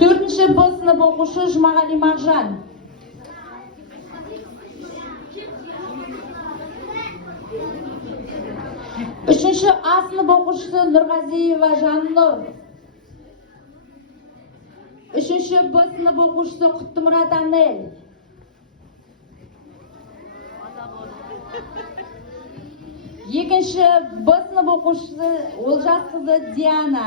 Төртінші Б сынып оқушы Жұмағали Мағжан. Үшінші А сынып оқушысы Нұрғазиева Жаннұр. Үшінші Б сынып оқушысы Құттымұрат Анел. Екінші Б сынып оқушысы Олжасқызы Диана.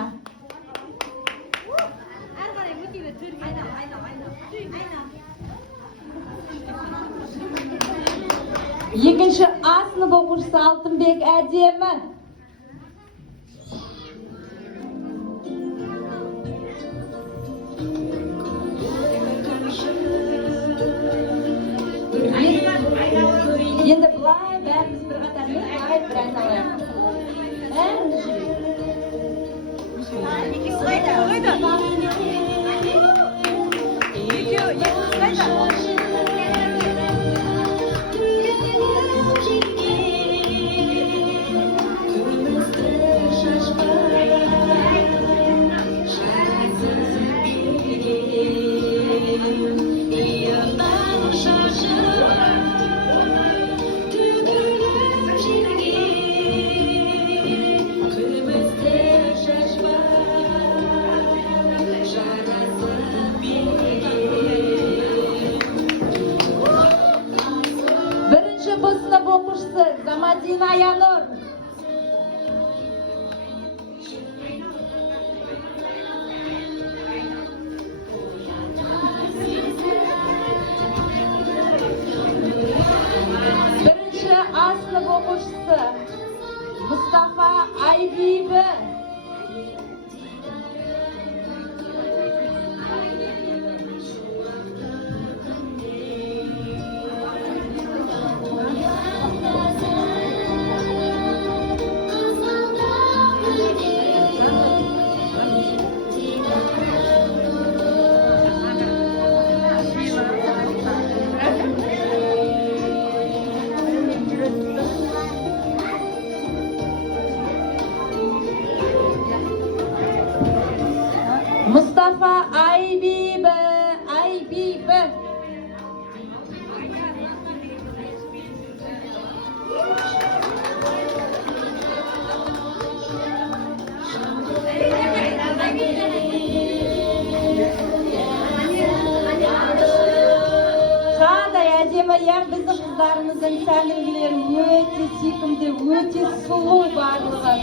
Екінші А сынып оқушысы Алтынбек Әдемі. Енді бұлай бәріміз бір қатармен айтып алайық. Бәріміз Замадина Аянур. Бірінші А сынып оқушысы Мұстафа Айбибі. Mustafa Aybibi. Қандай әдемі, біздің қыздарымыздың сәлімдері өте сүйкімді, өте сұлу барлығы.